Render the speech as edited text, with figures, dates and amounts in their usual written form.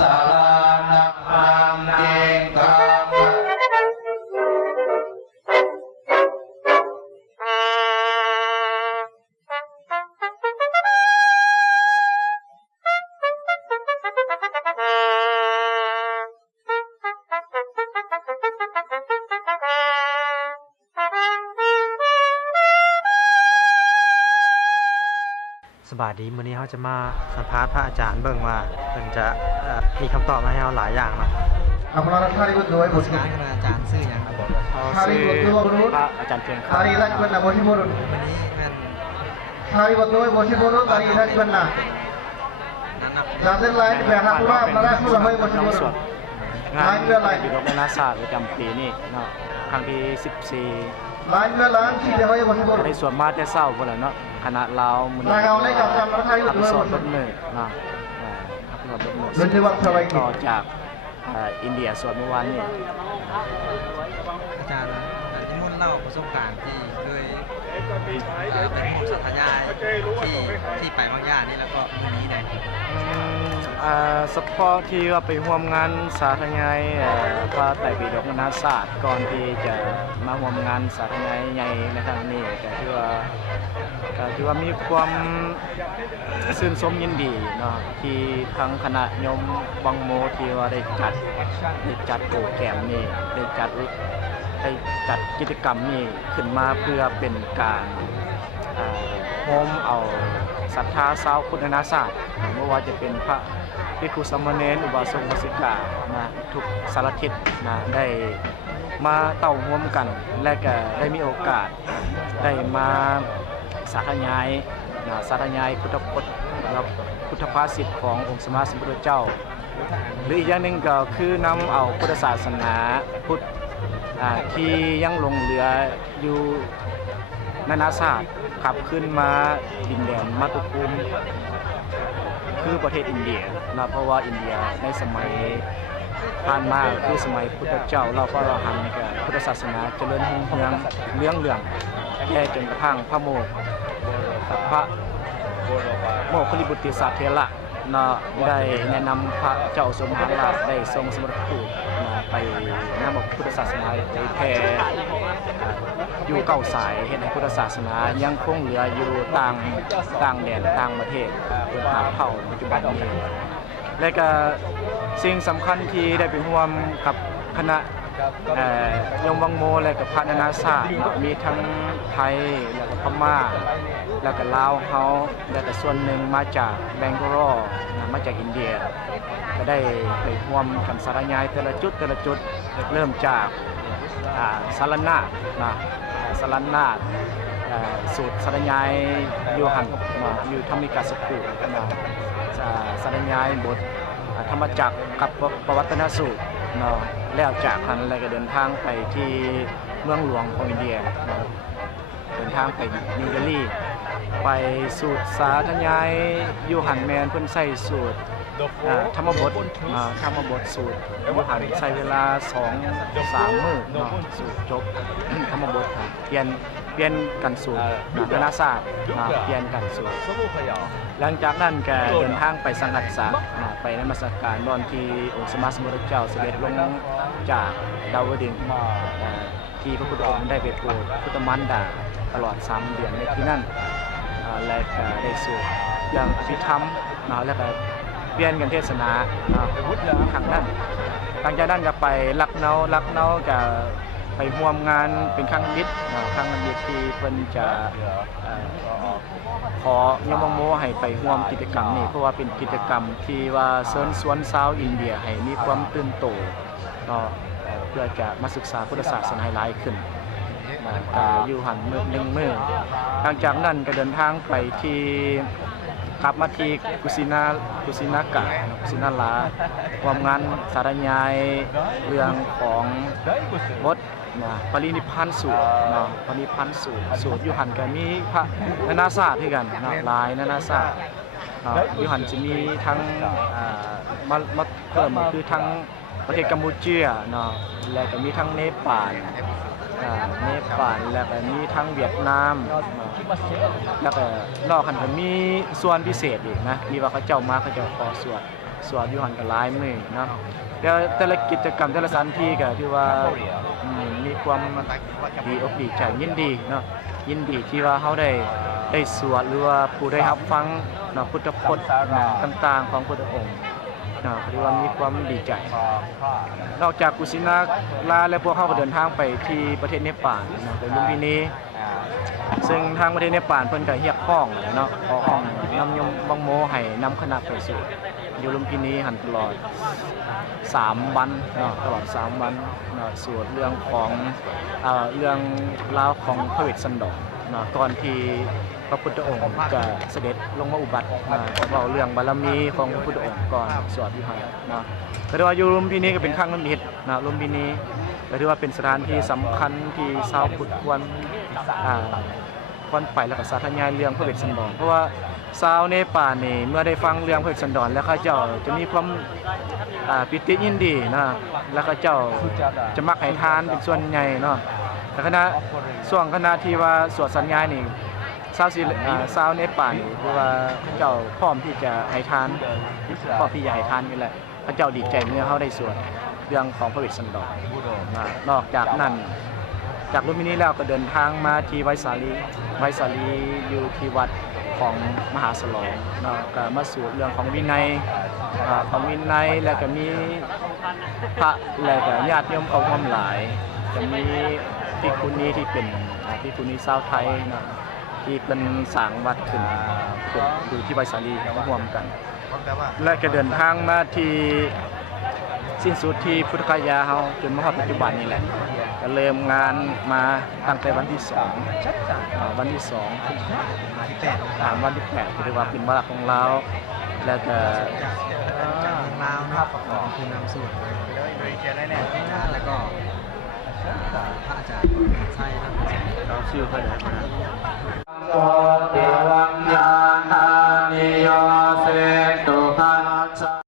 สารานังอังเกงกังสบายดีมื้อนี้เขาจะมาสัมภาษณ์พระอาจารย์เบิ่งว่าเพิ่นจะมีคำตอบมาให้เราหลายอย่างเนาะ আপনারা সারিবদ্ধভাবে বসুন। อาจารย์ชื่อหยังครับผม সারিবদ্ধভাবে বলুন। อาจารย์เพียง দাঁড়িয়ে থাকবেন না, বসে পড়ুন। วันนี้แม่น সারিবদ্ধভাবে বসে পড়ুন, দাঁড়িয়ে থাকবেন না। যাদের লাইন বেড়া পুরো আপনারা সোজাভাবে বসে পড়ুন। งานวิโรจน์นาศาสตร์ประจำปีนี้เนาะครั้งที่লাইন বেড়া সিধেভাবে বসে 14 পড়ুন। ได้ส่วนมาแต่เช้าพุ่นล่ะเนาะคณะลาวมื้อนี้ লাগাওলে কাজ আপনারা সারিবদ্ধভাবেสอน বসুন। มื้อเนาะสอนมื้อ ধন্যবাদ সবাইকে। ต่อจากอินเดียสวนเมื่อวานนี้ อาจารย์ที่มุ่นเล่าประสบการณ์ที่เคยเป็นหมวดสัตยายที่ไปบางอย่างนี่แล้วก็มื้อนี้ได้ เฉพาะที่ว่าไปร่วมงานสาธารณะพระไตรปิฎกนานาศาสตร์ก่อนที่จะมาร่วมงานสาธารณะใหญ่ในครั้งนี้ก็ถือว่ามีความชื่นชมยินดีเนาะที่ทางคณะโยมบังโมที่ว่าได้จัดโปรแกรมนี้ได้จัดกิจกรรมนี้ขึ้นมาเพื่อเป็นการโฮมเอาศรัทธาชาวพุทธนาศาสตร์ไม่ว่าจะเป็นพระภิกขุสามเณรอุบาสกอุบาสิกานะทุกสารทิศนะได้มาเต้าร่วมกันและก็ได้มีโอกาสได้มาสาธยายพุทธพจน์และพุทธภาษิตขององค์สมมาสัมพุทธเจ้าหรืออีกอย่างหนึ่งก็คือนำเอาพุทธศาสนาพุทธที่ยังหลงเหลืออยู่นานาศาสตร์ขับขึ้นมาดินแดนมาตุภูมิคือประเทศอินเดียนะเพราะว่าอินเดียในสมัยผ่านมาคือสมัยพุทธเจ้าเราก็เราหันกับพุทธศาสนาเจริญรุ่งเรืองเรื่องแย่จนกระทั่งพระโมคคัลลิบุตติสาเถระได้แนะนำพระเจ้าสมภารได้ทรงสมรภูมิไปนำเอาพุทธศาสนาไปแผ่อยู่เก้าสายเห็นให้พุทธศาสนายังคงเหลืออยู่ต่างแดนต่างประเทศเป็นหาเผ่าปัจจุบันนี้และก็สิ่งสำคัญที่ได้ไปร่วมกับคณะโยมวังโมและกับพระนานาชาติมีทั้งไทยและก็พม่าแล้วก็ลาวเฮาและก็ส่วนหนึ่งมาจากแบงกอรอมาจากอินเดียก็ได้ไปร่วมกันสาธยายแต่ละจุดเริ่มจากสารนาฏสูตรสาธยายอยู่หันอยู่ธรรมิกาสกุลสาธยายบทธรรมจักรกับประวัตนสูตรแล้วจากนั้นเราก็เดินทางไปที่เมืองหลวงของอินเดียเดินทางไปนิวเดลีไปสูตรสาธยายยูหันแมนเพิ่นใส่สูตรธรรมบทสูตรยูหันใช้เวลา 2-3 มื้อสูตรจบ ธรรมบทเปลี่ยนกันสูตรนานาศาสตร์เปลี่ยนกันสูตรหลังจากนั้นก็เดินทางไปสังฆษะไปนมัสการตอนที่องค์สมมาสัมพุทธเจ้าเสด็จลงจากดาวดึงส์ที่พระพุทธองค์ได้ไปโปรดพุทธมารดาตลอด3 เดือนในที่นั่นและก็ได้สวดเรื่องอภิธรรมแล้วก็เปลี่ยนกันเทศนาครั้งนั้นหลังจากนั้นก็ไปลักเนาก็ไปร่วมงานเป็นครั้งลิศที่เพิ่นจะขอโยมโมให้ไปร่วมกิจกรรมนี้เพราะว่าเป็นกิจกรรมที่ว่าเชิญชวนชาวอินเดียให้มีความตื่นโตเพื่อจะมาศึกษาพุทธศาสนาให้หลายขึ้นอยู่หันมื้อหลังจากนั้นก็เดินทางไปที่กลับมาที่กุสินากะลาร่วมงานสาธยายเรื่องของบทปรินิพพานสูตรปรินิพพานสูตรอยู่หันก็มีพระนานาศาสตร์ด้วยกันหลายนานาศาสตร์อยู่หันจะมีทั้งมาเพิ่มคือทั้งประเทศกัมพูชาและก็มีทั้งเนปาลแล้วก็มีทั้งเวียดนามแล้วก็นอกกันก็มีส่วนพิเศษอีกนะที่ว่าเขาเจ้ามาเขาเจ้าขอสวด สวดอยู่หันก็หลายมื้อเนาะแล้วแต่ละกิจกรรมแต่ละสถานที่ก็ถือว่ามีความดีอกดีใจยินดีเนาะยินดีที่ว่าเฮาได้สวดหรือว่าผู้ได้รับฟังเนาะพุทธพจน์ต่างๆของพุทธองค์เนาะถือว่ามีความดีใจ นอกจากกุสินาลาและพวกเขาก็เดินทางไปที่ประเทศเนปาลนะไปลุมพินีซึ่งทางประเทศเนปาลเพิ่นก็เรียกร้องเนาะขอร้องนำยมบังโมให้นำคณะไปสู่อยู่ลุมพินีหันตลอด3วันเนาะตลอด3วันเนาะสวดเรื่องของเรื่องราวของพระเวสสันดรเนาะก่อนที่พระพุทธองค์จะเสด็จลงมาอุบัติเล่าเรื่องบารมีของพระพุทธองค์ก่อนสวดอยู่หั่นเนาะก็ถือว่าอยู่ลุมพินีก็เป็นครั้งนิมิตนะลุมพินีก็ถือว่าเป็นสถานที่สำคัญที่ชาวพุทธควรไปแล้วก็สาธยายเรื่องพระเวสสันดรเพราะว่าชาวเนปาลนี่เมื่อได้ฟังเรื่องพระเวสสันดรแล้วเขาเจ้าจะมีความปิติยินดีนะแล้วเขาเจ้าจะมักให้ทานเป็นส่วนใหญ่เนาะแต่ขณะที่ว่าสวดสัญญานี่ชาวเนปาลนี่คือว่าเขาเจ้าพร้อมที่จะให้ทานพร้อมที่จะให้ทานนี่แหละเขาเจ้าดีใจเมื่อเขาได้สวดเรื่องของพระเวสสันดรนอกจากนั้นจากลุมพินีแล้วก็เดินทางมาที่ไวสาลีอยู่ที่วัดของมหาสลองเนาะก็มาสู่เรื่องของวินัยแล้วก็มีพระแล้วก็ญาติโยมเขาร่วมหลายจะมีที่คุณนี้ที่เป็นที่คุณนี้ชาวไทยเนาะที่เป็นสร้างวัดขึ้นอยู่ที่ไวสาลีมาร่วมกันและก็เดินทางมาที่สิ้นสุดที่พุทธคยาเฮาจนมาถึงปัจจุบันนี่แหละก็เริ่มงานมาตั้งแต่วันที่2วันที่8วันที่8ถือว่าเป็นวันหลักของเราแล้วก็จากเมืองลาวนะครับคือนำสูตรแล้วก็พระอาจารย์ใช่ครับ เราชื่อเพิ่นนะ